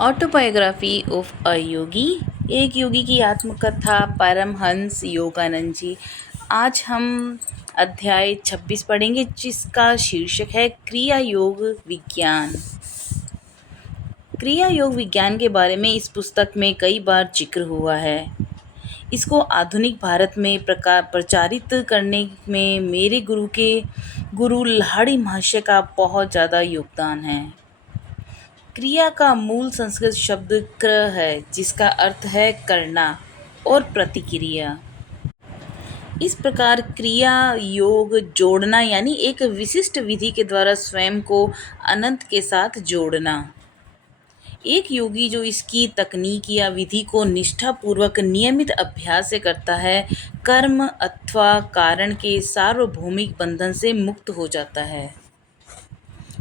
Autobiography of a योगी, एक योगी की आत्मकथा, परमहंस योगानंद जी। आज हम अध्याय 26 पढ़ेंगे, जिसका शीर्षक है क्रिया योग विज्ञान। क्रिया योग विज्ञान के बारे में इस पुस्तक में कई बार जिक्र हुआ है। इसको आधुनिक भारत में प्रचारित करने में मेरे गुरु लाहिड़ी महर्षि का बहुत ज़्यादा योगदान है। क्रिया का मूल संस्कृत शब्द क्र है, जिसका अर्थ है करना और प्रतिक्रिया। इस प्रकार क्रिया योग जोड़ना यानी एक विशिष्ट विधि के द्वारा स्वयं को अनंत के साथ जोड़ना। एक योगी जो इसकी तकनीक या विधि को निष्ठापूर्वक नियमित अभ्यास से करता है, कर्म अथवा कारण के सार्वभौमिक बंधन से मुक्त हो जाता है।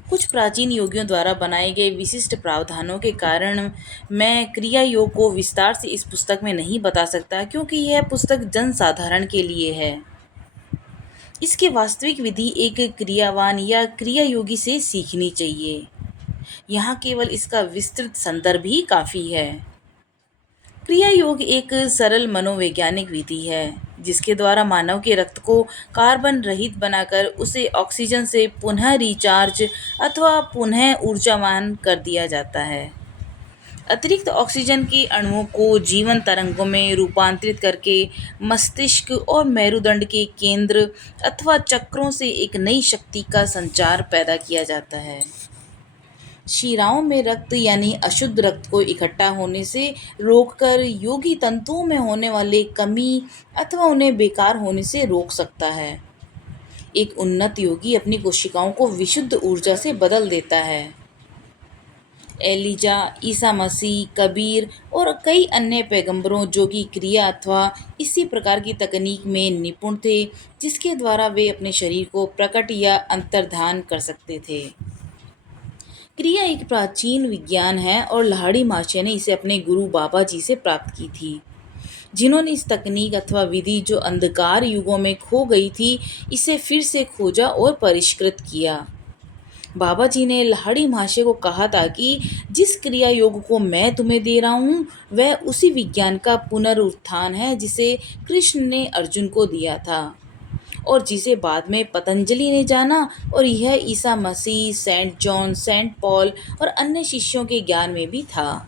कुछ प्राचीन योगियों द्वारा बनाए गए विशिष्ट प्रावधानों के कारण मैं क्रिया योग को विस्तार से इस पुस्तक में नहीं बता सकता, क्योंकि यह पुस्तक जनसाधारण के लिए है। इसकी वास्तविक विधि एक क्रियावान या क्रिया योगी से सीखनी चाहिए। यहाँ केवल इसका विस्तृत संदर्भ ही काफ़ी है। क्रिया योग एक सरल मनोवैज्ञानिक विधि है, जिसके द्वारा मानव के रक्त को कार्बन रहित बनाकर उसे ऑक्सीजन से पुनः रिचार्ज अथवा पुनः ऊर्जावान कर दिया जाता है। अतिरिक्त ऑक्सीजन के अणुओं को जीवन तरंगों में रूपांतरित करके मस्तिष्क और मेरुदंड के केंद्र अथवा चक्रों से एक नई शक्ति का संचार पैदा किया जाता है। शिराओं में रक्त यानी अशुद्ध रक्त को इकट्ठा होने से रोककर योगी तंतुओं में होने वाले कमी अथवा उन्हें बेकार होने से रोक सकता है। एक उन्नत योगी अपनी कोशिकाओं को विशुद्ध ऊर्जा से बदल देता है। एलिजा, ईसा मसीह, कबीर और कई अन्य पैगंबरों जो कि क्रिया अथवा इसी प्रकार की तकनीक में निपुण थे, जिसके द्वारा वे अपने शरीर को प्रकट या अंतर्धान कर सकते थे। क्रिया एक प्राचीन विज्ञान है और लाहिड़ी महर्षि ने इसे अपने गुरु बाबा जी से प्राप्त की थी, जिन्होंने इस तकनीक अथवा विधि जो अंधकार युगों में खो गई थी, इसे फिर से खोजा और परिष्कृत किया। बाबा जी ने लाहिड़ी महर्षि को कहा था कि जिस क्रिया योग को मैं तुम्हें दे रहा हूँ, वह उसी विज्ञान का पुनरुत्थान है जिसे कृष्ण ने अर्जुन को दिया था और जिसे बाद में पतंजलि ने जाना, और यह Isa Masih, Saint John, Saint Paul और अन्य शिष्यों के ज्ञान में भी था।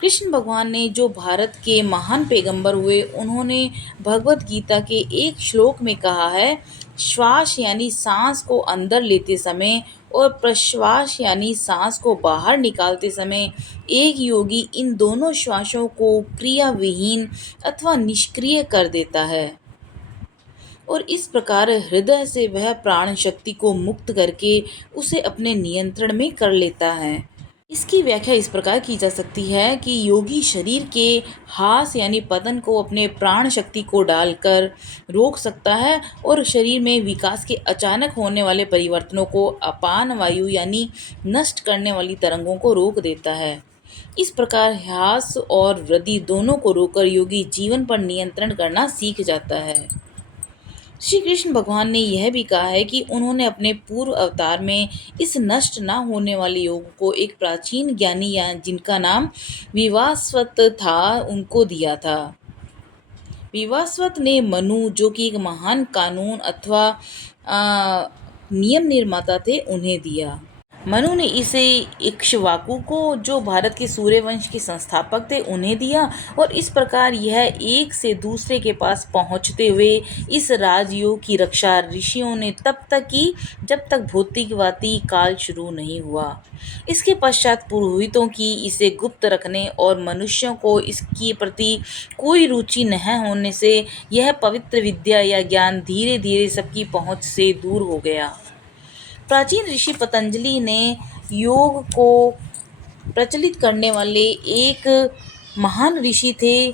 कृष्ण भगवान ने जो भारत के महान पैगंबर हुए, उन्होंने भगवत गीता के एक श्लोक में कहा है, श्वास यानी सांस को अंदर लेते समय और प्रश्वास यानी सांस को बाहर निकालते समय एक योगी इन दोनों श्वासों को क्रिया विहीन अथवा निष्क्रिय कर देता है और इस प्रकार हृदय से वह प्राण शक्ति को मुक्त करके उसे अपने नियंत्रण में कर लेता है। इसकी व्याख्या इस प्रकार की जा सकती है कि योगी शरीर के हास यानी पतन को अपने प्राण शक्ति को डालकर रोक सकता है और शरीर में विकास के अचानक होने वाले परिवर्तनों को अपान वायु यानी नष्ट करने वाली तरंगों को रोक देता है। इस प्रकार ह्रास और वृद्धि दोनों को रोककर योगी जीवन पर नियंत्रण करना सीख जाता है। श्री कृष्ण भगवान ने यह भी कहा है कि उन्होंने अपने पूर्व अवतार में इस नष्ट न होने वाले योग को एक प्राचीन ज्ञानी या जिनका नाम विवास्वत था, उनको दिया था। विवास्वत ने मनु, जो कि एक महान कानून अथवा नियम निर्माता थे, उन्हें दिया। मनु ने इसे इक्ष्वाकु को, जो भारत के सूर्यवंश के संस्थापक थे, उन्हें दिया और इस प्रकार यह एक से दूसरे के पास पहुंचते हुए इस राजयोग की रक्षा ऋषियों ने तब तक की जब तक भौतिकवादी काल शुरू नहीं हुआ। इसके पश्चात पुरोहितों की इसे गुप्त रखने और मनुष्यों को इसके प्रति कोई रुचि न होने से यह पवित्र विद्या या ज्ञान धीरे धीरे सबकी पहुंच से दूर हो गया। प्राचीन ऋषि पतंजलि ने योग को प्रचलित करने वाले एक महान ऋषि थे।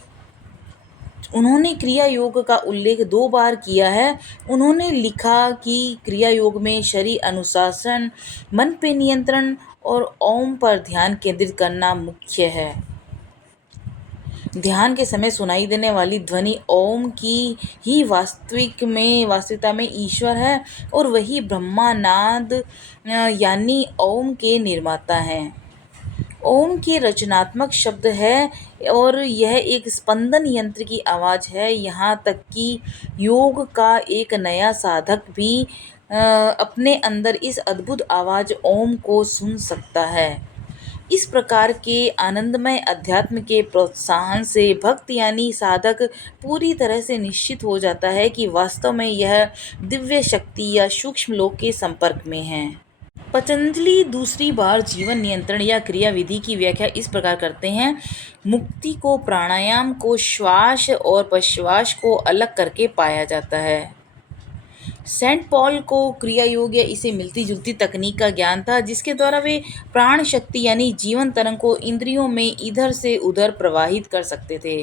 उन्होंने क्रिया योग का उल्लेख 2 बार किया है। उन्होंने लिखा कि क्रिया योग में शरीर अनुशासन, मन पे नियंत्रण और ओम पर ध्यान केंद्रित करना मुख्य है। ध्यान के समय सुनाई देने वाली ध्वनि ओम की ही वास्तविकता में ईश्वर है और वही ब्रह्मानाद यानी ओम के निर्माता हैं। ओम के रचनात्मक शब्द है और यह एक स्पंदन यंत्र की आवाज़ है। यहाँ तक कि योग का एक नया साधक भी अपने अंदर इस अद्भुत आवाज़ ओम को सुन सकता है। इस प्रकार के आनंदमय अध्यात्म के प्रोत्साहन से भक्त यानी साधक पूरी तरह से निश्चित हो जाता है कि वास्तव में यह दिव्य शक्ति या सूक्ष्म लोक के संपर्क में है। पतंजलि दूसरी बार जीवन नियंत्रण या क्रिया विधि की व्याख्या इस प्रकार करते हैं। मुक्ति को प्राणायाम को श्वास और प्रश्वास को अलग करके पाया जाता है। सेंट पॉल को क्रिया योग या इसे मिलती जुलती तकनीक का ज्ञान था, जिसके द्वारा वे प्राण शक्ति यानी जीवन तरंग को इंद्रियों में इधर से उधर प्रवाहित कर सकते थे।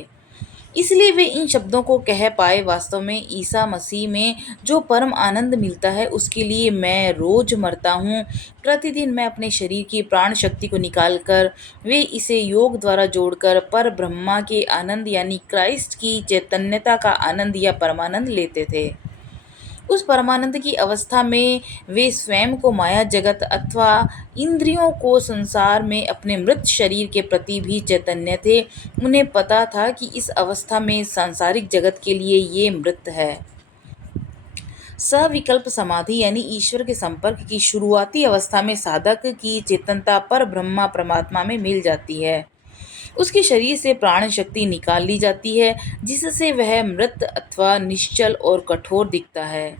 इसलिए वे इन शब्दों को कह पाए, वास्तव में ईसा मसीह में जो परम आनंद मिलता है उसके लिए मैं रोज मरता हूँ। प्रतिदिन मैं अपने शरीर की प्राण शक्ति को निकालकर वे इसे योग द्वारा जोड़कर पर ब्रह्मा के आनंद यानी क्राइस्ट की चैतन्यता का आनंद या परमानंद लेते थे। उस परमानंद की अवस्था में वे स्वयं को माया जगत अथवा इंद्रियों को संसार में अपने मृत शरीर के प्रति भी चैतन्य थे। उन्हें पता था कि इस अवस्था में सांसारिक जगत के लिए ये मृत है। सविकल्प समाधि यानी ईश्वर के संपर्क की शुरुआती अवस्था में साधक की चेतनता पर ब्रह्मा परमात्मा में मिल जाती है। उसके शरीर से प्राण शक्ति निकाल ली जाती है, जिससे वह मृत अथवा निश्चल और कठोर दिखता है।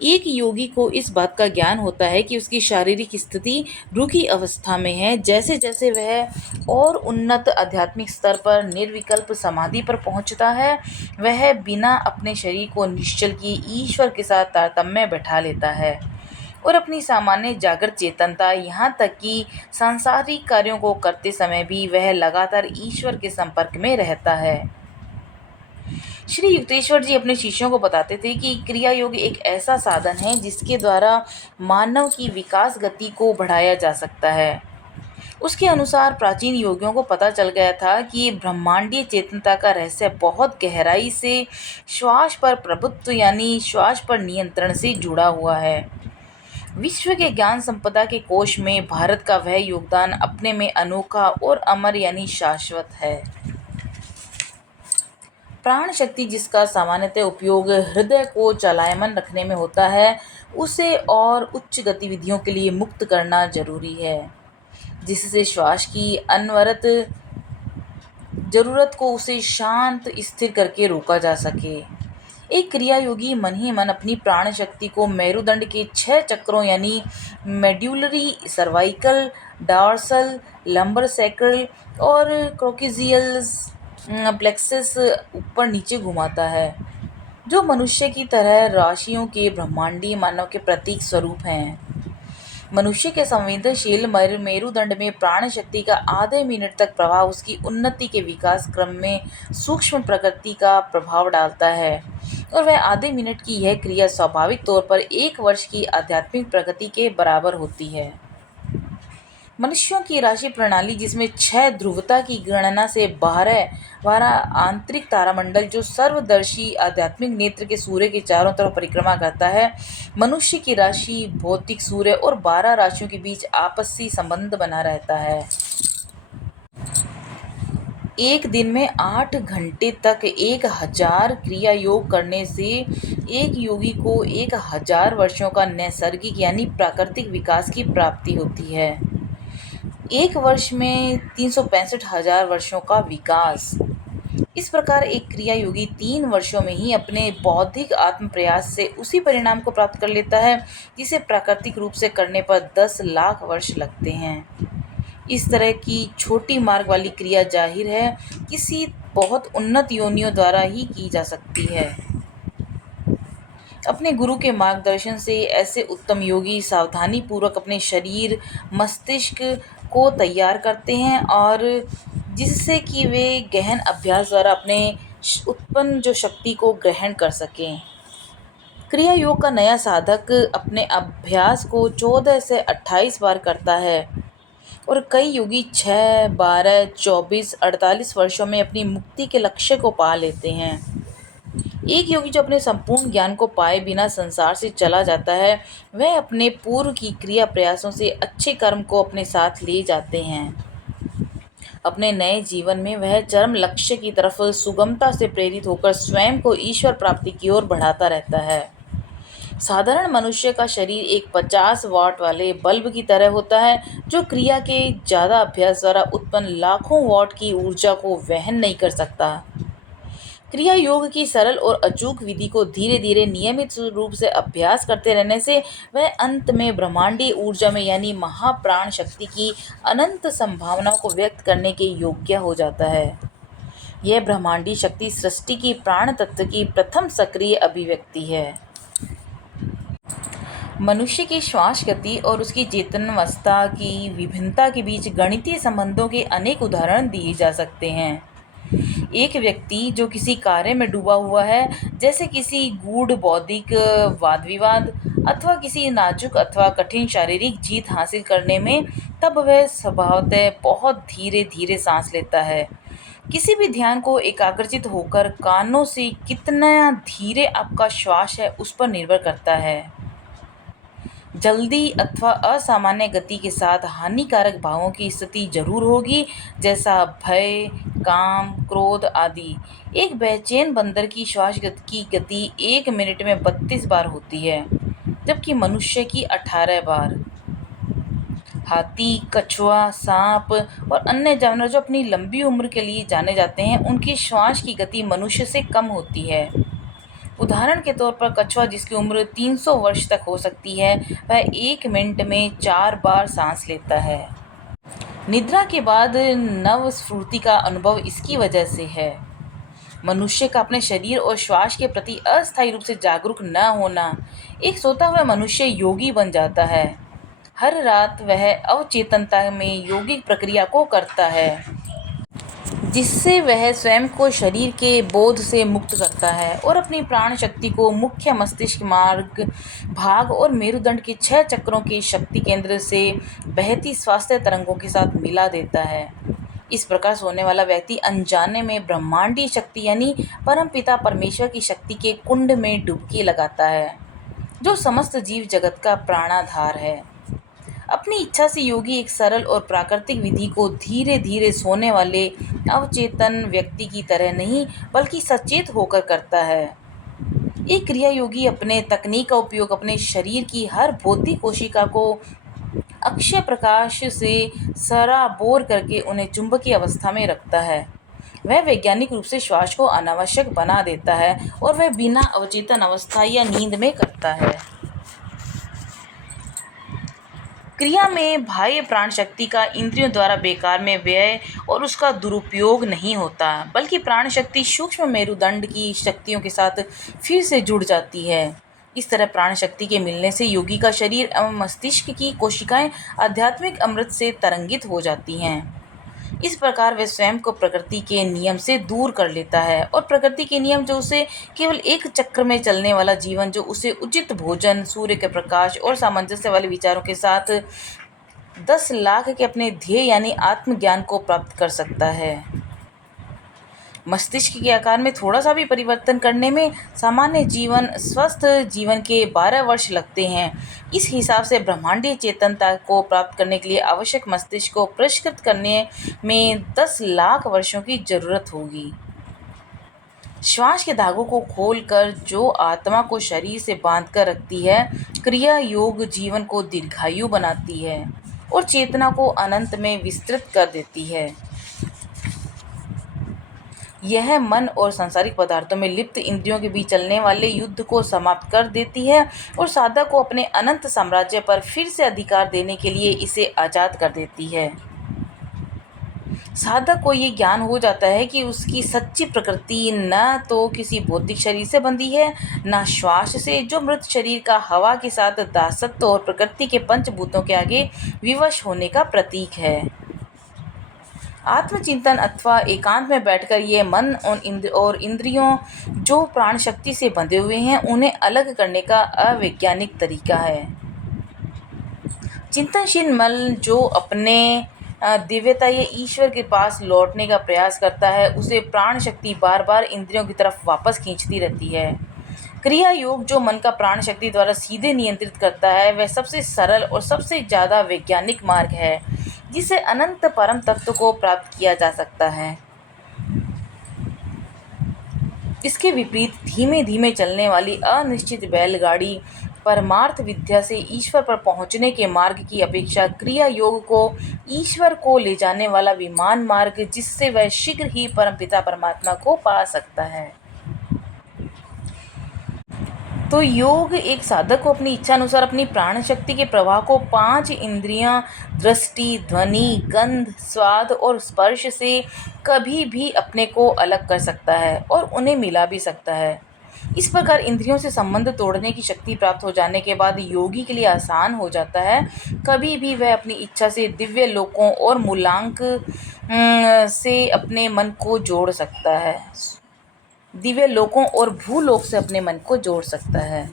एक योगी को इस बात का ज्ञान होता है कि उसकी शारीरिक स्थिति रुकी अवस्था में है। जैसे जैसे वह और उन्नत आध्यात्मिक स्तर पर निर्विकल्प समाधि पर पहुंचता है, वह बिना अपने शरीर को निश्चल किए ईश्वर के साथ तारतम्य बैठा लेता है और अपनी सामान्य जागृत चेतनता, यहाँ तक कि सांसारिक कार्यों को करते समय भी वह लगातार ईश्वर के संपर्क में रहता है। श्री युक्तेश्वर जी अपने शिष्यों को बताते थे कि क्रिया योग एक ऐसा साधन है जिसके द्वारा मानव की विकास गति को बढ़ाया जा सकता है। उसके अनुसार प्राचीन योगियों को पता चल गया था कि ब्रह्मांडीय चेतनता का रहस्य बहुत गहराई से श्वास पर प्रभुत्व यानी श्वास पर नियंत्रण से जुड़ा हुआ है। विश्व के ज्ञान संपदा के कोश में भारत का वह योगदान अपने में अनोखा और अमर यानी शाश्वत है। प्राण शक्ति जिसका सामान्यतः उपयोग हृदय को चलायमान रखने में होता है, उसे और उच्च गतिविधियों के लिए मुक्त करना जरूरी है, जिससे श्वास की अनवरत जरूरत को उसे शांत स्थिर करके रोका जा सके। एक क्रिया योगी मन ही मन अपनी प्राण शक्ति को मेरुदंड के 6 चक्रों यानी medullary, cervical, dorsal, lumbar sacral और क्रोकिजियल्स प्लेक्सस ऊपर नीचे घुमाता है, जो मनुष्य की तरह राशियों के ब्रह्मांडीय मानव के प्रतीक स्वरूप हैं। मनुष्य के संवेदनशील मेरुदंड में प्राण शक्ति का आधे मिनट तक प्रवाह उसकी उन्नति के विकास क्रम में सूक्ष्म प्रकृति का प्रभाव डालता है और वह आधे मिनट की यह क्रिया स्वाभाविक तौर पर 1 वर्ष की आध्यात्मिक प्रगति के बराबर होती है। मनुष्यों की राशि प्रणाली, जिसमें 6 ध्रुवता की गणना से 12 आंतरिक तारामंडल जो सर्वदर्शी आध्यात्मिक नेत्र के सूर्य के चारों तरफ परिक्रमा करता है, मनुष्य की राशि भौतिक सूर्य और 12 राशियों के बीच आपसी संबंध बना रहता है। एक दिन में 8 घंटे तक 1000 क्रिया योग करने से एक योगी को 1000 वर्षों का नैसर्गिक यानी प्राकृतिक विकास की प्राप्ति होती है। एक वर्ष में 365,000 वर्षों का विकास। इस प्रकार एक क्रिया योगी 3 वर्षों में ही अपने बौद्धिक आत्म प्रयास से उसी परिणाम को प्राप्त कर लेता है जिसे प्राकृतिक रूप से करने पर 10 लाख वर्ष लगते हैं। इस तरह की छोटी मार्ग वाली क्रिया जाहिर है किसी बहुत उन्नत योनियों द्वारा ही की जा सकती है। अपने गुरु के मार्गदर्शन से ऐसे उत्तम योगी सावधानी पूर्वक अपने शरीर मस्तिष्क को तैयार करते हैं और जिससे कि वे गहन अभ्यास द्वारा अपने उत्पन्न जो शक्ति को ग्रहण कर सकें। क्रिया योग का नया साधक अपने अभ्यास को 14 से 28 बार करता है और कई योगी 6, 12, 24, 48 वर्षों में अपनी मुक्ति के लक्ष्य को पा लेते हैं। एक योगी जो अपने संपूर्ण ज्ञान को पाए बिना संसार से चला जाता है, वह अपने पूर्व की क्रिया प्रयासों से अच्छे कर्म को अपने साथ ले जाते हैं। अपने नए जीवन में वह चरम लक्ष्य की तरफ सुगमता से प्रेरित होकर स्वयं को ईश्वर प्राप्ति की ओर बढ़ाता रहता है। साधारण मनुष्य का शरीर एक 50 वाट वाले बल्ब की तरह होता है, जो क्रिया के ज़्यादा अभ्यास द्वारा उत्पन्न लाखों वाट की ऊर्जा को वहन नहीं कर सकता। क्रिया योग की सरल और अचूक विधि को धीरे धीरे नियमित रूप से अभ्यास करते रहने से वह अंत में ब्रह्मांडीय ऊर्जा में यानी महाप्राण शक्ति की अनंत संभावनाओं को व्यक्त करने के योग्य हो जाता है। यह ब्रह्मांडीय शक्ति सृष्टि की प्राण तत्व की प्रथम सक्रिय अभिव्यक्ति है। मनुष्य की श्वास गति और उसकी चेतनावस्था की विभिन्नता के बीच गणितीय संबंधों के अनेक उदाहरण दिए जा सकते हैं। एक व्यक्ति जो किसी कार्य में डूबा हुआ है, जैसे किसी गूढ़ बौद्धिक वाद विवाद अथवा किसी नाजुक अथवा कठिन शारीरिक जीत हासिल करने में, तब वह स्वभावतः बहुत धीरे धीरे सांस लेता है। किसी भी ध्यान को एकाग्रचित होकर कानों से कितना धीरे आपका श्वास है उस पर निर्भर करता है। जल्दी अथवा असामान्य गति के साथ हानिकारक भावों की स्थिति जरूर होगी, जैसा भय, काम, क्रोध आदि। एक बेचैन बंदर की श्वास की गति 1 मिनट में 32 बार होती है, जबकि मनुष्य की 18 बार। हाथी, कछुआ, सांप और अन्य जानवर जो अपनी लंबी उम्र के लिए जाने जाते हैं, उनकी श्वास की गति मनुष्य से कम होती है। उदाहरण के तौर पर कछुआ, जिसकी उम्र 300 वर्ष तक हो सकती है, वह 1 मिनट में 4 बार सांस लेता है। निद्रा के बाद नव स्फूर्ति का अनुभव इसकी वजह से है। मनुष्य का अपने शरीर और श्वास के प्रति अस्थायी रूप से जागरूक न होना। एक सोता हुआ मनुष्य योगी बन जाता है। हर रात वह अवचेतनता में योगिक प्रक्रिया को करता है, जिससे वह स्वयं को शरीर के बोध से मुक्त करता है और अपनी प्राण शक्ति को मुख्य मस्तिष्क मार्ग भाग और मेरुदंड के 6 चक्रों के शक्ति केंद्र से बहती स्वास्थ्य तरंगों के साथ मिला देता है। इस प्रकार सोने वाला व्यक्ति अनजाने में ब्रह्मांडीय शक्ति यानी परमपिता परमेश्वर की शक्ति के कुंड में डुबकी लगाता है, जो समस्त जीव जगत का प्राणाधार है। अपनी इच्छा से योगी एक सरल और प्राकृतिक विधि को धीरे धीरे सोने वाले अवचेतन व्यक्ति की तरह नहीं, बल्कि सचेत होकर करता है। एक क्रिया योगी अपने तकनीक का उपयोग अपने शरीर की हर भौतिक कोशिका को अक्षय प्रकाश से सराबोर करके उन्हें चुंबकीय अवस्था में रखता है। वह वैज्ञानिक रूप से श्वास को अनावश्यक बना देता है और वह बिना अवचेतन अवस्था या नींद में करता है। क्रिया में बाह्य प्राण शक्ति का इंद्रियों द्वारा बेकार में व्यय और उसका दुरुपयोग नहीं होता, बल्कि प्राण शक्ति सूक्ष्म मेरुदंड की शक्तियों के साथ फिर से जुड़ जाती है। इस तरह प्राण शक्ति के मिलने से योगी का शरीर एवं मस्तिष्क की कोशिकाएं आध्यात्मिक अमृत से तरंगित हो जाती हैं। इस प्रकार वह स्वयं को प्रकृति के नियम से दूर कर लेता है और प्रकृति के नियम जो उसे केवल एक चक्र में चलने वाला जीवन, जो उसे उचित भोजन, सूर्य के प्रकाश और सामंजस्य वाले विचारों के साथ 10 लाख के अपने ध्येय यानी आत्मज्ञान को प्राप्त कर सकता है। मस्तिष्क के आकार में थोड़ा सा भी परिवर्तन करने में सामान्य जीवन स्वस्थ जीवन के 12 वर्ष लगते हैं। इस हिसाब से ब्रह्मांडीय चेतनता को प्राप्त करने के लिए आवश्यक मस्तिष्क को परिष्कृत करने में 10 लाख वर्षों की जरूरत होगी। श्वास के धागों को खोलकर जो आत्मा को शरीर से बांधकर रखती है, क्रिया योग जीवन को दीर्घायु बनाती है और चेतना को अनंत में विस्तृत कर देती है। यह मन और सांसारिक पदार्थों में लिप्त इंद्रियों के बीच चलने वाले युद्ध को समाप्त कर देती है और साधक को अपने अनंत साम्राज्य पर फिर से अधिकार देने के लिए इसे आज़ाद कर देती है। साधक को ये ज्ञान हो जाता है कि उसकी सच्ची प्रकृति न तो किसी भौतिक शरीर से बंधी है, न श्वास से, जो मृत शरीर का हवा के साथ दासत्व और प्रकृति के पंचभूतों के आगे विवश होने का प्रतीक है। आत्मचिंतन अथवा एकांत में बैठकर ये मन और इंद्रियों जो प्राण शक्ति से बंधे हुए हैं, उन्हें अलग करने का अवैज्ञानिक तरीका है। चिंतनशील मन जो अपने दिव्यता या ईश्वर के पास लौटने का प्रयास करता है, उसे प्राण शक्ति बार बार इंद्रियों की तरफ वापस खींचती रहती है। क्रिया योग जो मन का प्राण शक्ति द्वारा सीधे नियंत्रित करता है, वह सबसे सरल और सबसे ज़्यादा वैज्ञानिक मार्ग है, जिससे अनंत परम तत्व को प्राप्त किया जा सकता है। इसके विपरीत धीमे धीमे चलने वाली अनिश्चित बैलगाड़ी परमार्थ विद्या से ईश्वर पर पहुंचने के मार्ग की अपेक्षा क्रिया योग को ईश्वर को ले जाने वाला विमान मार्ग, जिससे वह शीघ्र ही परमपिता परमात्मा को पा सकता है। तो योग एक साधक को अपनी इच्छा अनुसार अपनी प्राण शक्ति के प्रवाह को 5 इंद्रियां दृष्टि, ध्वनि, गंध, स्वाद और स्पर्श से कभी भी अपने को अलग कर सकता है और उन्हें मिला भी सकता है। इस प्रकार इंद्रियों से संबंध तोड़ने की शक्ति प्राप्त हो जाने के बाद योगी के लिए आसान हो जाता है कभी भी वह अपनी इच्छा से दिव्य लोकों और मूलांक से अपने मन को जोड़ सकता है, दिव्य लोकों और भूलोक से अपने मन को जोड़ सकता है।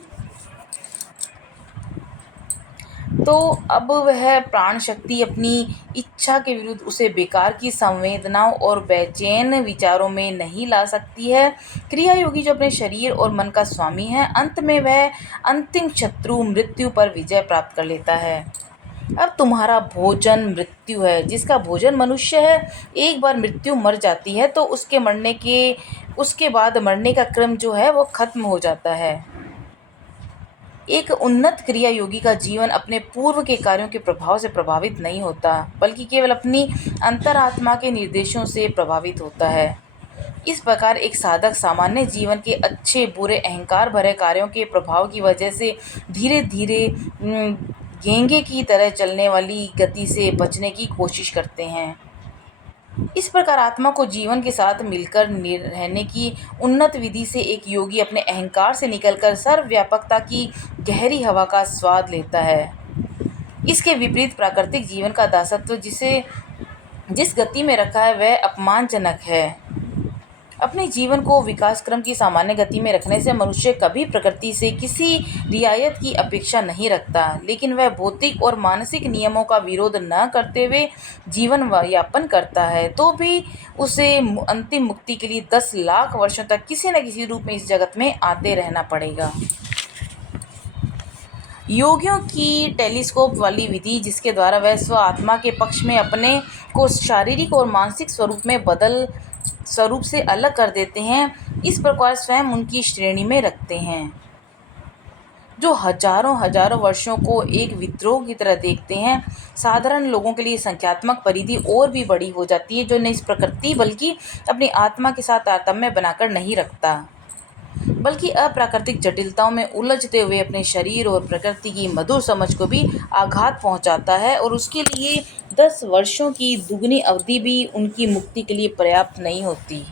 तो अब वह प्राण शक्ति अपनी इच्छा के विरुद्ध उसे बेकार की संवेदनाओं और बेचैन विचारों में नहीं ला सकती है। क्रिया योगी जो अपने शरीर और मन का स्वामी है, अंत में वह अंतिम शत्रु मृत्यु पर विजय प्राप्त कर लेता है। अब तुम्हारा भोजन मृत्यु है, जिसका भोजन मनुष्य है। एक बार मृत्यु मर जाती है तो उसके बाद मरने का क्रम जो है वो खत्म हो जाता है। एक उन्नत क्रिया योगी का जीवन अपने पूर्व के कार्यों के प्रभाव से प्रभावित नहीं होता, बल्कि केवल अपनी अंतरात्मा के निर्देशों से प्रभावित होता है। इस प्रकार एक साधक सामान्य जीवन के अच्छे बुरे अहंकार भरे कार्यों के प्रभाव की वजह से धीरे धीरे गेंगे की तरह चलने वाली गति से बचने की कोशिश करते हैं। इस प्रकार आत्मा को जीवन के साथ मिलकर रहने की उन्नत विधि से एक योगी अपने अहंकार से निकलकर सर्वव्यापकता की गहरी हवा का स्वाद लेता है। इसके विपरीत प्राकृतिक जीवन का दासत्व जिस गति में रखा है वह अपमानजनक है। अपने जीवन को विकास क्रम की सामान्य गति में रखने से मनुष्य कभी प्रकृति से किसी रियायत की अपेक्षा नहीं रखता, लेकिन वह भौतिक और मानसिक नियमों का विरोध न करते हुए जीवन यापन करता है, तो भी उसे अंतिम मुक्ति के लिए 10 लाख वर्षों तक किसी न किसी रूप में इस जगत में आते रहना पड़ेगा। योगियों की टेलीस्कोप वाली विधि, जिसके द्वारा वह स्व आत्मा के पक्ष में अपने को शारीरिक और मानसिक स्वरूप से अलग कर देते हैं, इस प्रकार स्वयं उनकी श्रेणी में रखते हैं। जो हजारों वर्षों को एक विद्रोह की तरह देखते हैं, साधारण लोगों के लिए संख्यात्मक परिधि और भी बड़ी हो जाती है, जो न इस प्रकृति बल्कि अपनी आत्मा के साथ तारतम्य बनाकर नहीं रखता, बल्कि अप्राकृतिक जटिलताओं में उलझते हुए अपने शरीर और प्रकृति की मधुर समझ को भी आघात पहुंचाता है, और उसके लिए 10 वर्षों की दुगनी अवधि भी उनकी मुक्ति के लिए पर्याप्त नहीं होती।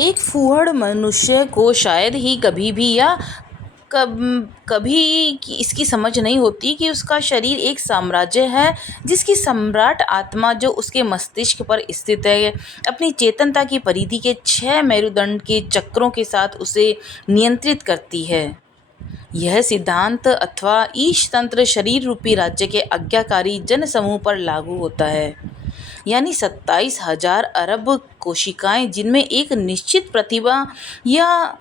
एक फूहड़ मनुष्य को शायद ही कभी इसकी समझ नहीं होती कि उसका शरीर एक साम्राज्य है, जिसकी सम्राट आत्मा जो उसके मस्तिष्क पर स्थित है, अपनी चेतनता की परिधि के 6 मेरुदंड के चक्रों के साथ उसे नियंत्रित करती है। यह सिद्धांत अथवा ईश तंत्र शरीर रूपी राज्य के आज्ञाकारी जनसमूह पर लागू होता है, यानी 27,000 अरब कोशिकाएं, जिनमें एक निश्चित प्रतिभा या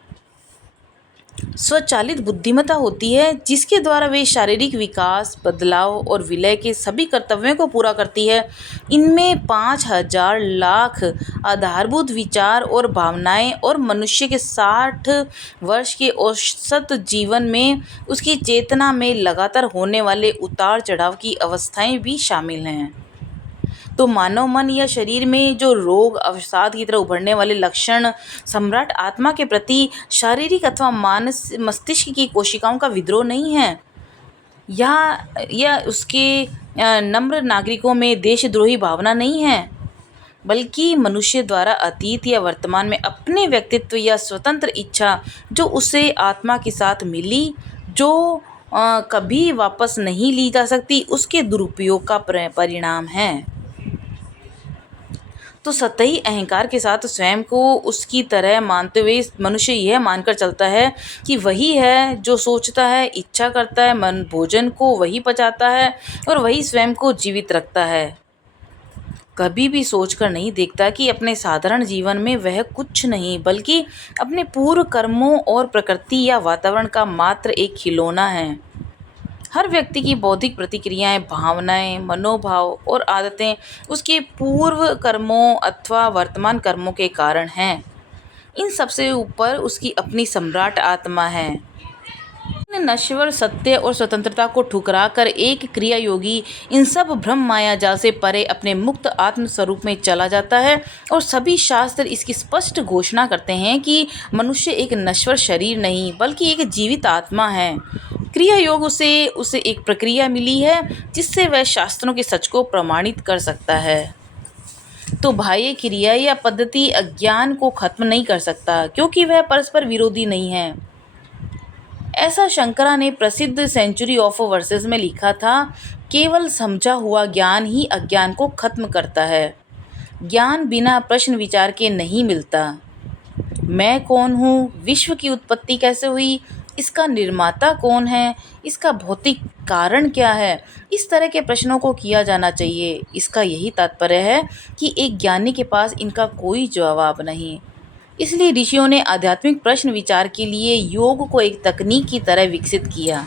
स्वचालित बुद्धिमत्ता होती है, जिसके द्वारा वे शारीरिक विकास, बदलाव और विलय के सभी कर्तव्यों को पूरा करती है। इनमें 5,000 लाख आधारभूत विचार और भावनाएं और मनुष्य के 60 वर्ष के औसत जीवन में उसकी चेतना में लगातार होने वाले उतार चढ़ाव की अवस्थाएं भी शामिल हैं। तो मानव मन या शरीर में जो रोग अवसाद की तरह उभरने वाले लक्षण सम्राट आत्मा के प्रति शारीरिक अथवा मस्तिष्क की कोशिकाओं का विद्रोह नहीं है, या उसके नम्र नागरिकों में देशद्रोही भावना नहीं है, बल्कि मनुष्य द्वारा अतीत या वर्तमान में अपने व्यक्तित्व या स्वतंत्र इच्छा जो उसे आत्मा के साथ मिली, जो कभी वापस नहीं ली जा सकती, उसके दुरुपयोग का परिणाम है। तो सतही अहंकार के साथ स्वयं को उसकी तरह मानते हुए मनुष्य यह मानकर चलता है कि वही है जो सोचता है, इच्छा करता है, मन भोजन को वही पचाता है और वही स्वयं को जीवित रखता है। कभी भी सोचकर नहीं देखता कि अपने साधारण जीवन में वह कुछ नहीं बल्कि अपने पूर्व कर्मों और प्रकृति या वातावरण का मात्र एक खिलौना है। हर व्यक्ति की बौद्धिक प्रतिक्रियाएं, भावनाएं, मनोभाव और आदतें उसके पूर्व कर्मों अथवा वर्तमान कर्मों के कारण हैं। इन सबसे ऊपर उसकी अपनी सम्राट आत्मा है। नश्वर सत्य और स्वतंत्रता को ठुकरा कर एक क्रिया योगी इन सब भ्रम माया जाल से परे अपने मुक्त आत्म स्वरूप में चला जाता है। और सभी शास्त्र इसकी स्पष्ट घोषणा करते हैं कि मनुष्य एक नश्वर शरीर नहीं बल्कि एक जीवित आत्मा है। क्रिया योग उसे उसे एक प्रक्रिया मिली है जिससे वह शास्त्रों के सच को प्रमाणित कर सकता है। तो बाह्य क्रिया या पद्धति अज्ञान को खत्म नहीं कर सकता क्योंकि वह परस्पर विरोधी नहीं है। ऐसा शंकरा ने प्रसिद्ध सेंचुरी ऑफ वर्सेस में लिखा था, केवल समझा हुआ ज्ञान ही अज्ञान को खत्म करता है। ज्ञान बिना प्रश्न विचार के नहीं मिलता। मैं कौन हूँ, विश्व की उत्पत्ति कैसे हुई, इसका निर्माता कौन है, इसका भौतिक कारण क्या है, इस तरह के प्रश्नों को किया जाना चाहिए। इसका यही तात्पर्य है कि एक ज्ञानी के पास इनका कोई जवाब नहीं। इसलिए ऋषियों ने आध्यात्मिक प्रश्न विचार के लिए योग को एक तकनीक की तरह विकसित किया।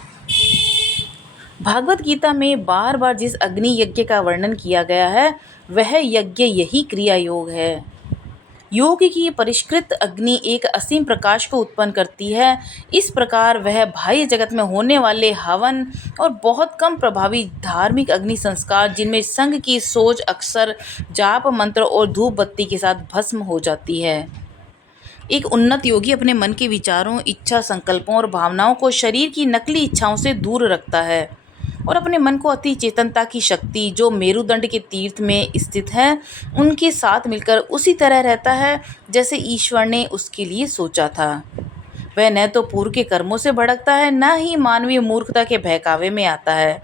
भागवत गीता में बार बार जिस अग्नि यज्ञ का वर्णन किया गया है वह यज्ञ यही क्रिया योग है। योग की परिष्कृत अग्नि एक असीम प्रकाश को उत्पन्न करती है। इस प्रकार वह बाह्य जगत में होने वाले हवन और बहुत कम प्रभावी धार्मिक अग्नि संस्कार जिनमें संघ की सोच अक्सर जाप मंत्र और धूप बत्ती के साथ भस्म हो जाती है। एक उन्नत योगी अपने मन के विचारों, इच्छा, संकल्पों और भावनाओं को शरीर की नकली इच्छाओं से दूर रखता है और अपने मन को अति चेतनता की शक्ति जो मेरुदंड के तीर्थ में स्थित है उनके साथ मिलकर उसी तरह रहता है जैसे ईश्वर ने उसके लिए सोचा था। वह न तो पूर्व के कर्मों से भड़कता है, न ही मानवीय मूर्खता के बहकावे में आता है।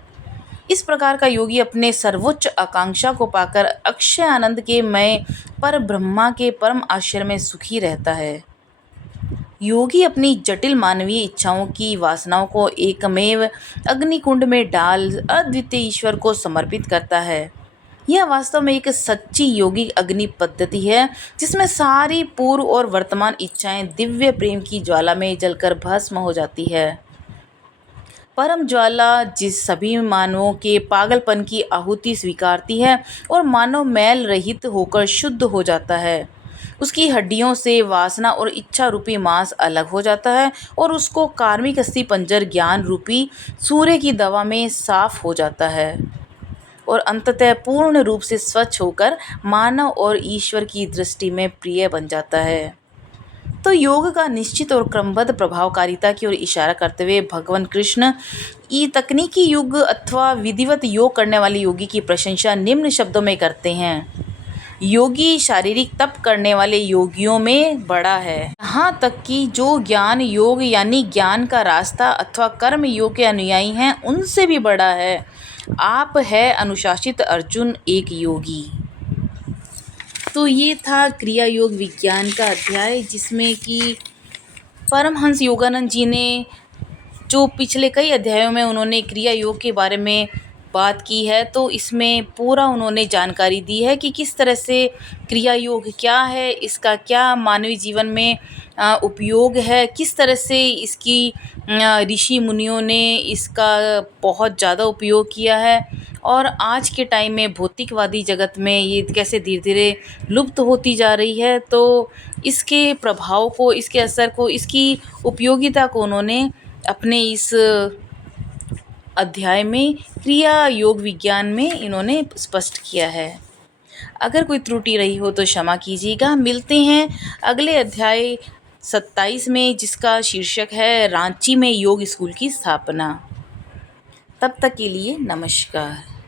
इस प्रकार का योगी अपने सर्वोच्च आकांक्षा को पाकर अक्षय आनंद के मय पर ब्रह्मा के परम आश्रय में सुखी रहता है। योगी अपनी जटिल मानवीय इच्छाओं की वासनाओं को एकमेव अग्निकुंड में डाल अद्वितीय ईश्वर को समर्पित करता है। यह वास्तव में एक सच्ची योगिक अग्नि पद्धति है जिसमें सारी पूर्व और वर्तमान इच्छाएं दिव्य प्रेम की ज्वाला में जलकर भस्म हो जाती है। परम ज्वाला जिस सभी मानवों के पागलपन की आहुति स्वीकारती है और मानव मैल रहित होकर शुद्ध हो जाता है। उसकी हड्डियों से वासना और इच्छा रूपी मांस अलग हो जाता है और उसको कार्मिक अस्थि पंजर ज्ञान रूपी सूर्य की दवा में साफ हो जाता है और अंततः पूर्ण रूप से स्वच्छ होकर मानव और ईश्वर की दृष्टि में प्रिय बन जाता है। तो योग का निश्चित और क्रमबद्ध प्रभावकारिता की ओर इशारा करते हुए भगवान कृष्ण ये तकनीकी युग अथवा विधिवत योग करने वाले योगी की प्रशंसा निम्न शब्दों में करते हैं। योगी शारीरिक तप करने वाले योगियों में बड़ा है, यहाँ तक कि जो ज्ञान योग यानी ज्ञान का रास्ता अथवा कर्म योग के अनुयायी हैं उनसे भी बड़ा है। आप है अनुशासित अर्जुन एक योगी। तो ये था क्रिया योग विज्ञान का अध्याय जिसमें कि परमहंस योगानंद जी ने जो पिछले कई अध्यायों में उन्होंने क्रिया योग के बारे में बात की है, तो इसमें पूरा उन्होंने जानकारी दी है कि किस तरह से क्रिया योग क्या है, इसका क्या मानवीय जीवन में उपयोग है, किस तरह से इसकी ऋषि मुनियों ने इसका बहुत ज़्यादा उपयोग किया है और आज के टाइम में भौतिकवादी जगत में ये कैसे धीरे धीरे लुप्त होती जा रही है। तो इसके प्रभाव को, इसके असर को, इसकी उपयोगिता को उन्होंने अपने इस अध्याय में क्रिया योग विज्ञान में इन्होंने स्पष्ट किया है। अगर कोई त्रुटि रही हो तो क्षमा कीजिएगा। मिलते हैं अगले अध्याय 27 में जिसका शीर्षक है रांची में योग स्कूल की स्थापना। तब तक के लिए नमस्कार।